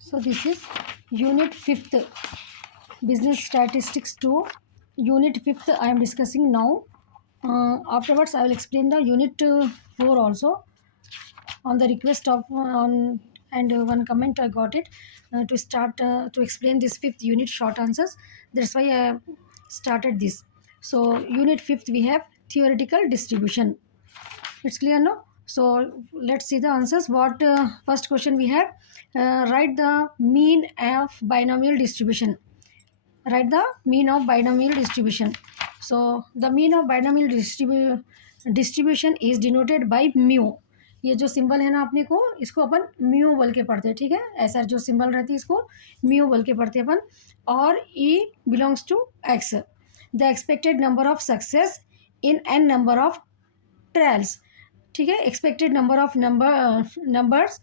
So this is unit 5th, business statistics 2, unit 5th I am discussing now. Afterwards I will explain the unit 4 also on the request of one comment I got it to start to explain this 5th unit short answers. That's why I started this. So unit 5th we have theoretical distribution. It's clear now. So let's see the answers. What first question we have, write the mean of binomial distribution. Write the mean of binomial distribution. So the mean of binomial distribution is denoted by mu. ये जो symbol है ना अपने को, इसको अपन mu बोल के पढ़ते हैं, ठीक है। ऐसा जो सिंबल रहती है इसको म्यू बोल के पढ़ते हैं अपन। और E belongs to X, the expected number of success in N number of trials, ठीक है। Expected number of numbers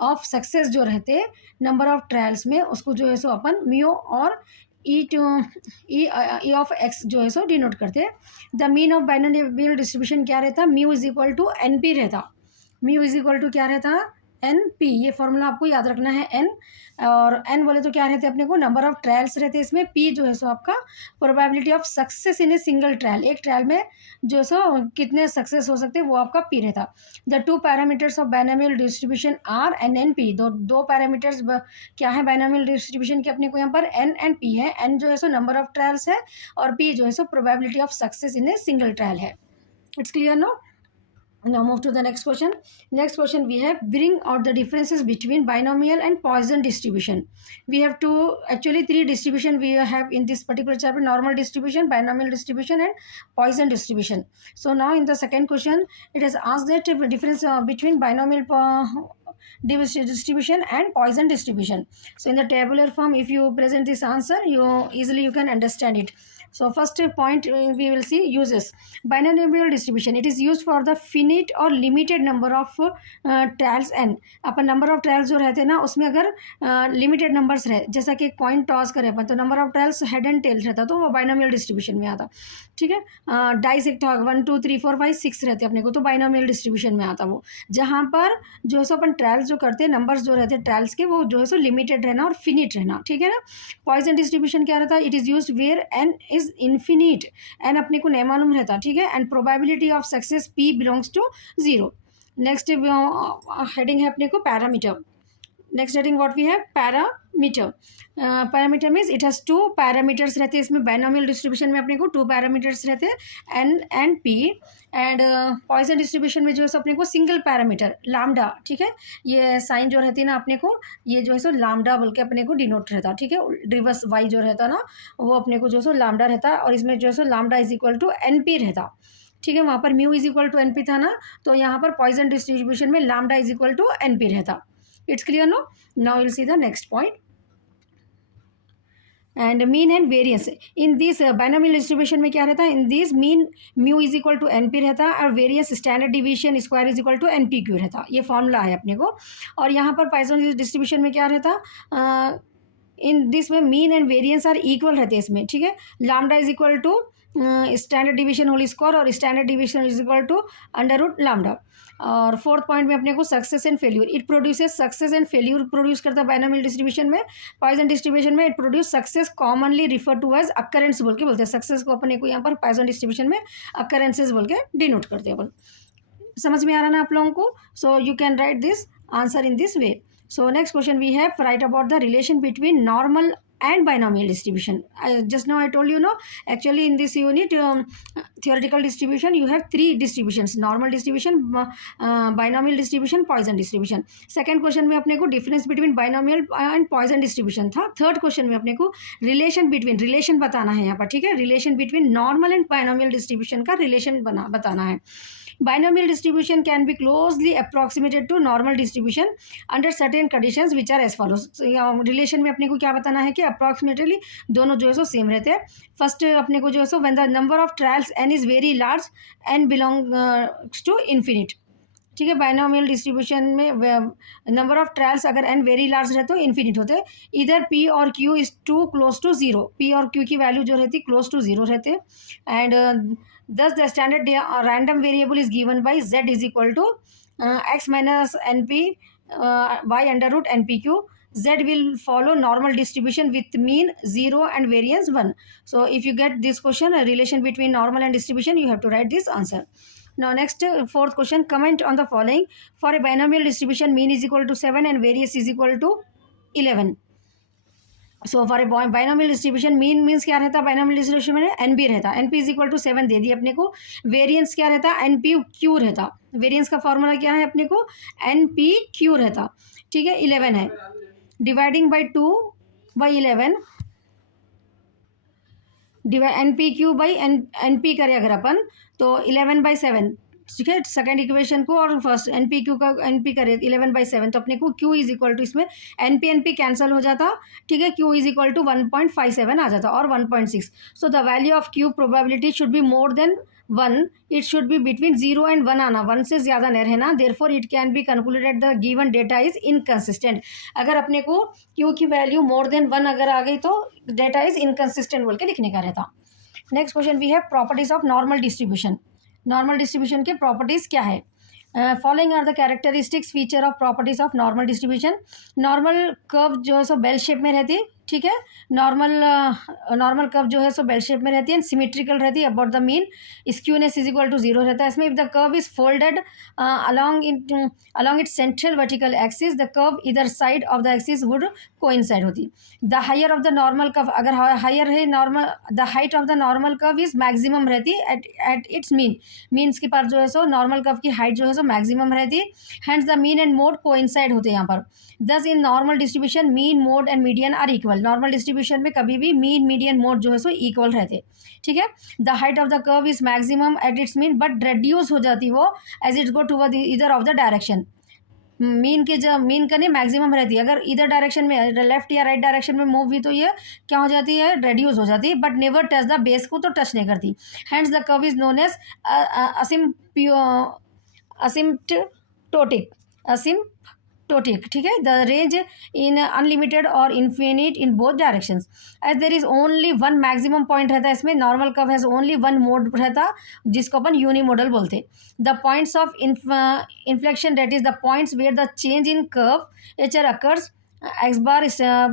of success जो रहते हैं नंबर ऑफ ट्रायल्स में, उसको जो है सो अपन म्यू और ई ऑफ एक्स जो है सो डिनोट करते हैं। The mean of binomial distribution क्या रहता, mu is equal to N P रहता। म्यू इज इक्वल टू क्या रहता, एन पी। ये फॉर्मूला आपको याद रखना है। एन और एन बोले तो क्या रहते हैं अपने को, नंबर ऑफ ट्रायल्स रहते हैं इसमें। पी जो है सो आपका probability of success in a single trial, एक ट्रायल में जो है सो कितने सक्सेस हो सकते हैं वो आपका पी रहता। The two parameters of binomial distribution are n n p. दो पैरामीटर्स क्या है बाइनोमियल डिस्ट्रीब्यूशन के अपने को यहाँ पर, एन एंड पी है। एन जो है सो नंबर ऑफ ट्रायल्स है और पी जो है सो probability of success in a single trial है। It's clear no. Now move to the next question. Next question we have, bring out the differences between binomial and Poisson distribution. We have actually three distribution we have in this particular chapter: normal distribution, binomial distribution, and Poisson distribution. So now in the second question it has asked that difference between binomial distribution and Poisson distribution. So in the tabular form, if you present this answer, you can understand it. So first point we will see uses. Binomial distribution, it is used for the finite or limited number of trials n. Upon number of trials जो रहते हैं ना उसमें अगर limited numbers रहे, जैसा कि coin toss करें अपन तो number of trials head and tail रहता तो वो बाइनोमियल डिस्ट्रीब्यूशन में आता, ठीक है। डाइस एक 1 2 3 4 5 6 रहते अपने को तो बाइनोमियल डिस्ट्रीब्यूशन में आता वो। जहाँ पर जो है सो अपन ट्रायल्स जो करते हैं, नंबर्स जो रहते हैं ट्रायल्स के वो जो है सो लिमिटेड रहना और फिनिट रहना, ठीक है ना। पॉइजन डिस्ट्रीब्यूशन क्या रहता है, it is used where n is infinite. N अपने को नहीं मालूम रहता, ठीक है। And probability of success p belongs to 0। Next heading है अपने को parameter. Next heading what we have, parameter. Parameter means it has 2 parameters रहते हैं इसमें। बाइनोमियल डिस्ट्रीब्यूशन में अपने को 2 पैरामीटर्स रहते हैं, n and p. And Poisson distribution में जो है सो अपने को सिंगल पैरामीटर लामडा, ठीक है। ये साइन जो रहती है ना अपने को, ये जो है सो लामडा बोल के अपने को डिनोट रहता, ठीक है। रिवर्स वाई जो रहता ना वो अपने को जो है सो लामडा रहता और इसमें जो है सो lambda is equal to N P रहता, ठीक है। वहाँ पर mu is equal to N P था ना, तो यहाँ पर पॉइजन डिस्ट्रीब्यूशन में lambda is equal to N P रहता। It's clear no. Now will see the next point. And mean and variance in this binomial distribution में क्या रहता है, in this mean mu is equal to N P रहता और variance standard division square is equal to N p q रहता। ये formula है अपने को। और यहाँ पर पॉइजन डिस्ट्रीब्यूशन में क्या रहता, इन दिस में mean and variance are equal रहते हैं इसमें, ठीक है। Lambda is equal to standard division whole square और standard division is equal to under root lambda. और फोर्थ पॉइंट में अपने को success and failure, it produces success and failure produce करता है बाइनोमियल डिस्ट्रीब्यूशन में। पॉइजन डिस्ट्रीब्यूशन में it produce success commonly refer to as occurrence बोल के बोलते हैं। सक्सेस को अपने को यहाँ पर पॉइजन डिस्ट्रीब्यूशन में अकरेंसेस बोल के डिनोट करते हैं अपन। समझ में आ रहा ना आप लोगों को। So you can right this answer in this way. So next question we have, write about the relation between normal and binomial distribution. Just now I told you, no, actually in this unit theoretical distribution you have 3 distributions: normal distribution, binomial distribution, Poisson distribution. second question में अपने को difference between binomial and Poisson distribution था। third question में अपने को relation बताना है यहाँ पर, ठीक है। relation between normal and binomial distribution का relation बताना है। Binomial distribution can be closely approximated to normal distribution under certain conditions which are as follows. Relation में अपने को क्या बताना है कि अप्रॉक्सीमेटली दोनों जो है सो सेम रहते हैं। फर्स्ट अपने को जो है so when the number of trials n is very large n belongs to infinite, ठीक है। बाइनोमियल डिस्ट्रीब्यूशन में नंबर ऑफ ट्रायल्स अगर n वेरी लार्ज रहते तो इन्फिनिट होते। इधर p और q is too close to 0, p और q की वैल्यू जो रहती क्लोज टू 0 रहते। And thus the standard random variable is given by z is equal to x minus np by under root npq. Z will follow normal distribution with mean 0 and variance 1. So if you get this question, a relation between normal and distribution, you have to write this answer. Now next, fourth question, comment on the following. For a binomial distribution, mean is equal to 7 and variance is equal to 11. So for a binomial distribution mean means क्या रहता है binomial distribution में NP रहता है NP is equal to 7 दे दी अपने को variance क्या रहता है एनपी क्यू रहता वेरिएंस का फॉर्मूला क्या है अपने को एनपी क्यू रहता ठीक है 11 है dividing by 2/11 NP Q by NP करें अगर अपन तो 11/7 ठीक है सेकंड इक्वेशन को और फर्स्ट एनपी क्यू का एनपी करें 11/7 तो अपने को क्यू इज इक्वल टू इसमें एनपी कैंसिल हो जाता ठीक है क्यू इज इक्वल टू 1.57 आ जाता और 1.6 so the value of Q probability should be more than 1 it should be between 0 and 1 आना 1 से ज़्यादा नहीं रहना therefore it can be concluded the given data is inconsistent अगर अपने को क्यू की वैल्यू मोर देन 1 अगर आ गई तो डेटा इज इनकंसिस्टेंट बोल के लिखने का रहता next question we have properties of normal distribution normal distribution के प्रॉपर्टीज़ क्या है following are the characteristics feature of properties of normal distribution normal curve जो है सो बेल शेप में रहती है ठीक है नॉर्मल कर्व जो है सो बेल शेप में रहती है सिमेट्रिकल रहती है about the mean skewness is equal to 0 रहता है इसमें if the curve is folded along its central vertical axis the curve either side of the axis would coincide होती the higher of the normal curve अगर higher है normal the height of the normal curve is maximum रहती at its means के पास जो है सो normal curve की height जो है सो maximum रहती hence the mean and mode coincide होते हैं यहाँ पर thus in normal distribution mean mode and median are equal normal distribution में कभी भी मीन मीडियन मोड जो है सो इक्वल रहते ठीक है the height of the curve is maximum at its mean but reduce हो जाती वो एज इट्स गो टू इधर ऑफ द डायरेक्शन मीन के जब मीन करनी मैक्सिमम रहती है अगर इधर डायरेक्शन में लेफ्ट या राइट डायरेक्शन में मूव हुई तो ये क्या हो जाती है रेड्यूस हो जाती है but never touch the base को तो टच नहीं करती hence the curve is known as asymptotic ठीक है द रेंज इन अनलिमिटेड और infinite in both directions as there is only one maximum point रहता है इसमें normal curve has only one mode रहता जिसको अपन यूनिमोडल बोलते the points of inflection that is the points where the change in curve either occurs X bar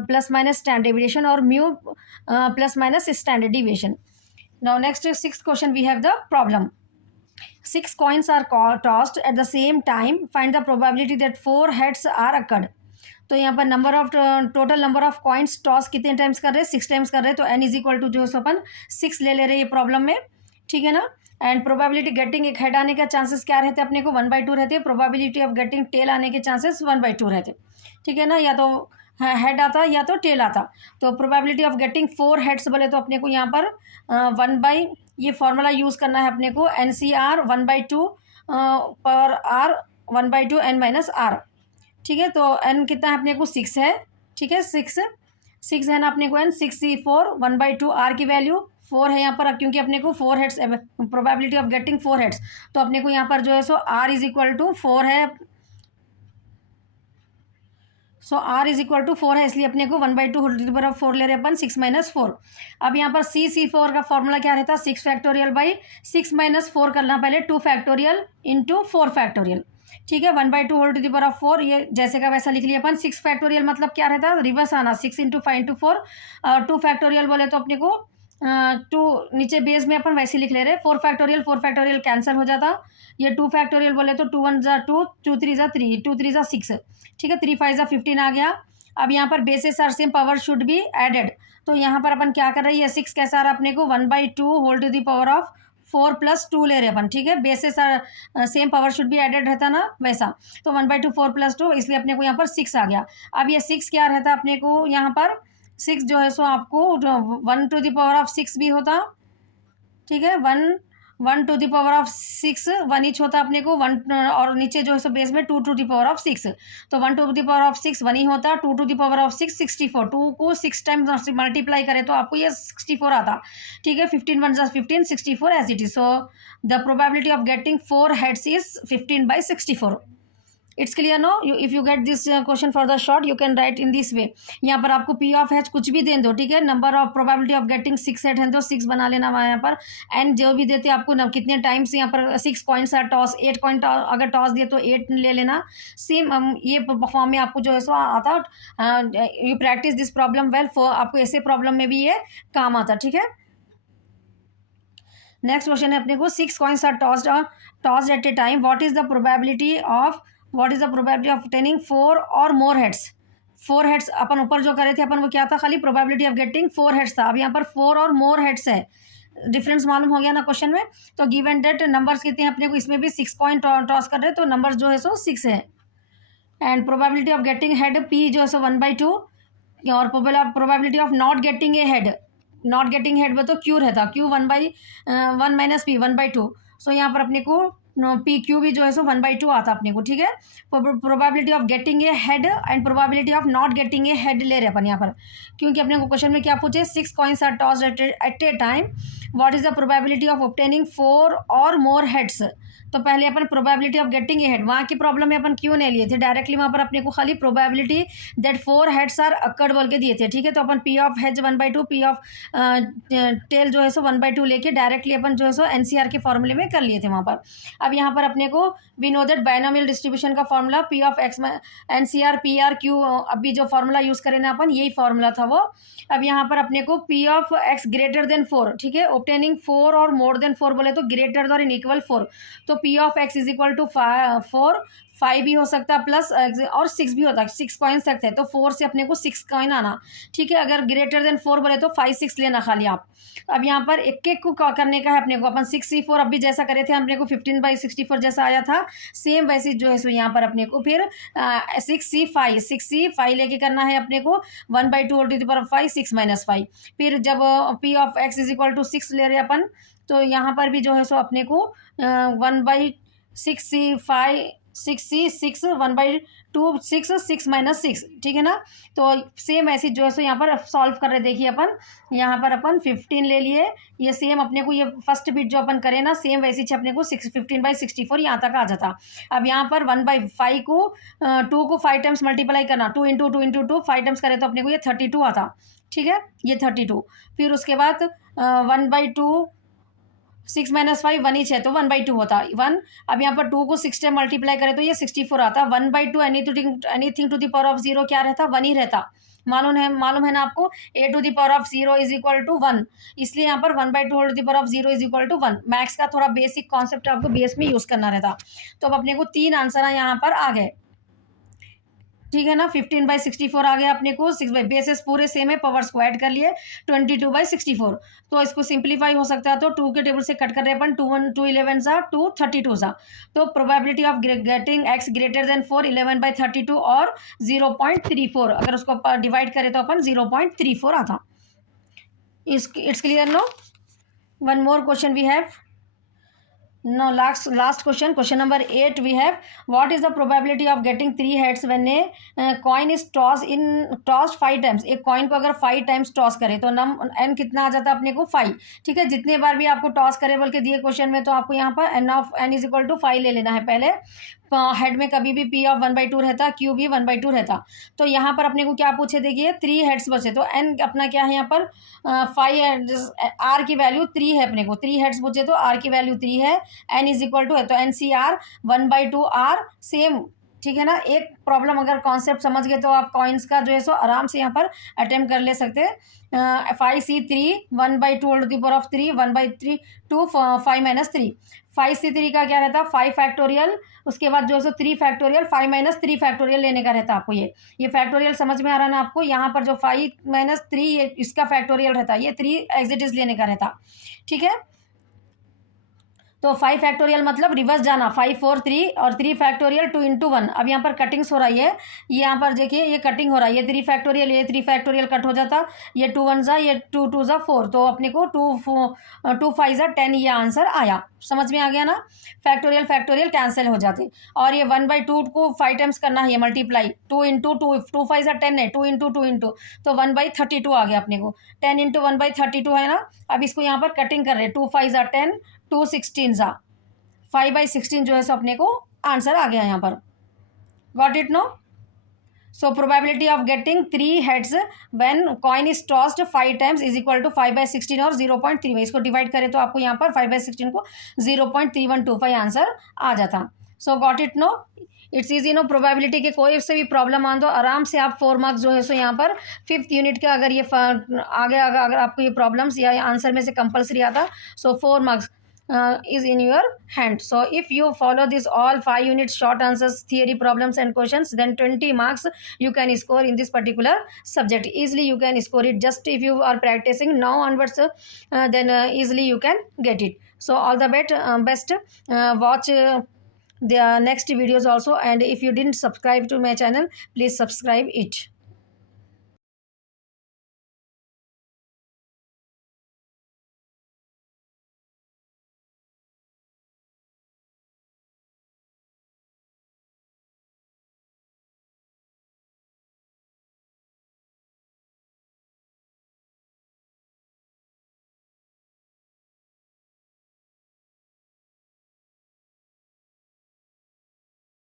plus minus standard deviation और mu plus minus standard deviation now next 6th question we have the problem 6 coins are tossed at the same time find the probability that 4 heads are occurred तो यहाँ पर total number of coins toss कितने times कर रहे हैं 6 times कर रहे हैं तो n इज इक्वल टू जो है अपन 6 ले रहे हैं ये प्रॉब्लम में ठीक है ना एंड प्रोबेबिलिटी गेटिंग एक हेड आने का चांसेस क्या रहते हैं अपने को 1/2 रहते हैं प्रोबेबिलिटी ऑफ गेटिंग टेल आने के चांसेस 1/2 रहते ठीक है ना या तो हेड आता या तो टेल आता तो प्रोबेबिलिटी ऑफ गेटिंग 4 हेड्स बोले तो अपने को यहाँ पर 1 ये फॉर्मूला यूज़ करना है अपने को NCR 1/2 पर R 1/2 n माइनस R ठीक है तो n कितना है अपने को 6 है ठीक है 6 है ना अपने को n 6C4 1/2 R की वैल्यू 4 है यहाँ पर क्योंकि अपने को 4 heads probability of getting 4 heads तो अपने को यहाँ पर जो है so R is equal to 4 है so R is equal to 4 है इसलिए अपने को 1/2 whole to the power of 4 ले रहे अपन 6 - 4 अब यहाँ पर C4 का फॉर्मूला क्या रहता 6 फैक्टोरियल बाई 6 - 4 करना पहले 2 फैक्टोरियल इंटू 4 फैक्टोरियल ठीक है 1/2 whole to the power of 4 ये जैसे का वैसा लिख लिया अपन 6 फैक्टोरियल मतलब क्या रहता रिवर्स आना 6 × 5 × 4 2 फैक्टोरियल बोले तो अपने को 2 नीचे बेस में अपन वैसे लिख ले रहे 4 फैक्टोरियल कैंसिल हो जाता ये 2 फैक्टोरियल बोले तो 2 × 1 = 2 2 × 3 = 3 2 × 3 = 6 ठीक है 3 × 5 = 15 आ गया अब यहाँ पर basis are same power should be added तो यहाँ पर अपन क्या कर रहे हैं 6 कैसा आ रहा अपने को 1/2 whole to the power of 4 + 2 ले रहे अपन ठीक है basis are same power should be added रहता ना वैसा तो 1/2 4 + 2 इसलिए अपने को यहाँ पर 6 आ गया अब ये 6 क्या रहता अपने को यहाँ पर 6 जो है सो आपको 1 टू द पावर ऑफ 6 भी होता ठीक है 1 to the power of 6 1 each होता अपने को 1 और नीचे जो है सो बेस में 2 टू द पावर ऑफ 6 तो 1 टू द पावर ऑफ 6 1 ही होता 2 टू द पावर ऑफ 6 64 2 को 6 टाइम्स मल्टीप्लाई करें तो आपको ये 64 आता ठीक है 15 1 = 15 64 as it is so the probability of getting 4 heads is 15/64 it's clear no, if you get this question for the short you can write in this way. यहाँ पर आपको पी ऑफ एच कुछ भी दे दो, ठीक है, number of probability of getting 6 head है तो 6 बना लेना वहाँ यहाँ पर। एंड जो भी देते आपको न, कितने टाइम्स यहाँ पर 6 कॉइन्स है, टॉस 8 कॉइन अगर टॉस दिए तो 8 ले लेना। सेम ये फॉर्म में आपको जो है सो आता, you practice this problem well, आपको ऐसे प्रॉब्लम में भी ये काम आता, ठीक है। नेक्स्ट क्वेश्चन है अपने को, 6 coins are tossed at a time, what is the probability of obtaining 4 और मोर हेड्स। 4 हेड्स अपन ऊपर जो करे थे अपन, वो क्या था, खाली प्रोबेबिलिटी ऑफ गेटिंग 4 हेड्स था। अब यहाँ पर 4 और मोर हेड्स है, डिफरेंस मालूम हो गया ना क्वेश्चन में। तो गिव एंड डेट नंबर्स कितने हैं अपने को, इसमें भी 6 कॉइन टॉस कर रहे हैं तो नंबर्स जो है सो 6 है। And probability of getting head P जो है सो 1/2, और probability of not getting a head, not getting head में तो क्यू रहता, क्यू 1/1 माइनस पी 1/2। सो यहाँ पर अपने को पी क्यू भी जो है सो 1/2 आता अपने को, ठीक है। Probability of getting a head and probability of not getting a head ले रहे अपन यहाँ पर, क्योंकि अपने को क्वेश्चन में क्या पूछे, 6 coins are tossed at a time, what is the probability of obtaining 4 और मोर हेड्स। तो पहले अपन probability of getting a head, वहाँ की प्रॉब्लम में अपन क्यों नहीं लिए थे, डायरेक्टली वहाँ पर अपने को खाली probability that 4 heads are occurred बोल के दिए थे, ठीक है। तो अपन P of head 1/2, P of tail जो है सो 1/2 लेके डायरेक्टली अपन जो है सो एनसीआर के फॉर्मूले में कर लिए थे वहाँ पर। अब यहाँ पर अपने को we know that binomial distribution का formula P of X nCr P R Q, अभी जो फॉर्मूला यूज़ करें ना अपन, यही फॉर्मूला था वो। अब यहाँ पर अपने को P of x greater than 4, ठीक है, ऑब्टेनिंग 4 और मोर देन 4 बोले तो ग्रेटर देन इक्वल 4, तो P of X is equal to 4, 5 भी हो सकता है प्लस और 6 भी होता है, 6 कॉइन्स तक थे तो 4 से अपने को 6 कॉइन आना, ठीक है। अगर ग्रेटर देन 4 बोले तो 5 6 लेना खाली आप। अब यहाँ पर एक एक को करने का है अपने को, अपन 6C4 अभी जैसा करे थे अपने को 15/64 जैसा आया था, सेम वैसे जो है सो यहाँ पर अपने को फिर 6C5 लेके करना है अपने को, 1/2 6 माइनस 5। फिर जब P of X is equal to 6 ले रहे अपन, तो यहाँ पर भी जो है सो अपने को 1/6C5 6C6 1/2 6 माइनस 6, ठीक है ना। तो सेम ऐसी जो है सो यहाँ पर सॉल्व कर रहे, देखिए अपन यहाँ पर अपन 15 ले लिए, ये सेम अपने को ये फर्स्ट बिट जो अपन करें ना, सेम वैसी अपने को 15/64 यहाँ तक आ जाता। अब यहाँ पर 1/5 को 2 को 5 टाइम्स मल्टीप्लाई करना, 2 इंटू 2 इंटू 2 5 टाइम्स करें तो अपने को ये 32 आता, ठीक है, ये 32। फिर उसके बाद 1/2 6 माइनस 5 1 ही है तो 1/2 होता 1। अब यहाँ पर 2 को 6 टाइम मल्टीप्लाई करें तो ये 64 आता। 1/2 anything to the power of 0 क्या रहता, 1 ही रहता। मालूम है ना आपको, a to the power of 0 is equal to 1, इसलिए यहाँ पर 1/2 whole to the power of 0 is equal to 1। Maths का थोड़ा बेसिक कॉन्सेप्ट आपको बेस में यूज करना रहता। तो अब अपने को 3 आंसर यहाँ पर आ गए, ठीक है ना। 15/64 आ गया अपने को, 6 बेसिस पूरे सेम है, पावर्स को ऐड कर लिए 22/64। तो इसको सिंप्लीफाई हो सकता है तो 2 के टेबल से कट कर रहे अपन, 2 11 सा 2 32 सा। तो probability of getting x greater than 4 11/32 और 0.34, अगर उसको डिवाइड करें तो अपन 0.34 आता। It's clear no. One more question we have. Now last question number 8 we have, what is the probability of getting 3 heads when a coin is tossed 5 times। एक coin को अगर 5 टाइम्स टॉस करे तो n कितना आ जाता है अपने को 5, ठीक है। जितने बार भी आपको टॉस करे बोल के दिए क्वेश्चन में, तो आपको यहाँ पर n इज इक्वल टू 5 ले लेना है पहले। हेड में कभी भी p ऑफ 1/2 रहता, q भी 1/2 रहता। तो यहाँ पर अपने को क्या पूछे, देखिए 3 हेड्स बचे, तो n अपना क्या है यहाँ पर 5, r की वैल्यू 3 है अपने को, 3 हेड्स पूछे तो r की वैल्यू 3 है, n इज इक्वल टू है तो NCR 1/2 r सेम, ठीक है ना। एक प्रॉब्लम अगर कॉन्सेप्ट समझ गए तो आप कॉइन्स का जो है सो आराम से यहाँ पर अटेम्प्ट कर ले सकते हैं। 5C3 1/2 whole to the power of 3 1/3 2 5 minus 3। 5C3 का क्या रहता है 5 फैक्टोरियल, उसके बाद जो है सो 3 फैक्टोरियल 5 माइनस 3 फैक्टोरियल लेने का रहता है आपको। ये फैक्टोरियल समझ में आ रहा है ना आपको। यहाँ पर जो 5 माइनस 3 ये इसका फैक्टोरियल रहता है, ये 3 एज इट इज लेने का रहता, ठीक है। तो 5 फैक्टोरियल मतलब रिवर्स जाना, 5 4 3 और 3 फैक्टोरियल 2 इंटू 1। अब यहाँ पर कटिंग्स हो रही है, ये यहाँ पर देखिए ये कटिंग हो रहा है, ये 3 फैक्टोरियल ये 3 फैक्टोरियल कट हो जाता, ये 2 1 जा ये 2 2 जा 4, तो अपने को 2 5 जा 10 ये आंसर आया। समझ में आ गया ना। फैक्टोरियल कैंसिल हो जाते, और ये 1/2 को 5 टाइम्स करना है, ये मल्टीप्लाई 2 इंटू 2 2 5 जा 10 है, 2 इंटू 2 इंटू, तो 1/32 आ गया अपने को। 10 इंटू 1/32 है ना। अब इसको यहाँ पर कटिंग कर रहे हैं, 2 5 जा 10 2 16 जा 5/16 जो है सो अपने को आंसर आ गया यहाँ पर। Got it now? So probability of getting 3 heads when coin is tossed 5 times is equal to 5/16 और 0.3 में इसको डिवाइड करें तो आपको यहाँ पर 5/16 को 0.3125 आंसर आ जाता. So got it no. It's easy no. Probability के कोई से भी प्रॉब्लम आ दो आराम से आप 4 मार्क्स जो है सो यहाँ पर 5th यूनिट के अगर ये आगे अगर आपको ये प्रॉब्लम्स या आंसर में से कंपलसरी आता सो 4 marks is in your hand. So if you follow this all 5 units short answers, theory problems and questions, then 20 marks you can score in this particular subject. Easily you can score it just if you are practicing now onwards, then easily you can get it. So all the best. Watch the next videos also, and if you didn't subscribe to my channel, please subscribe it.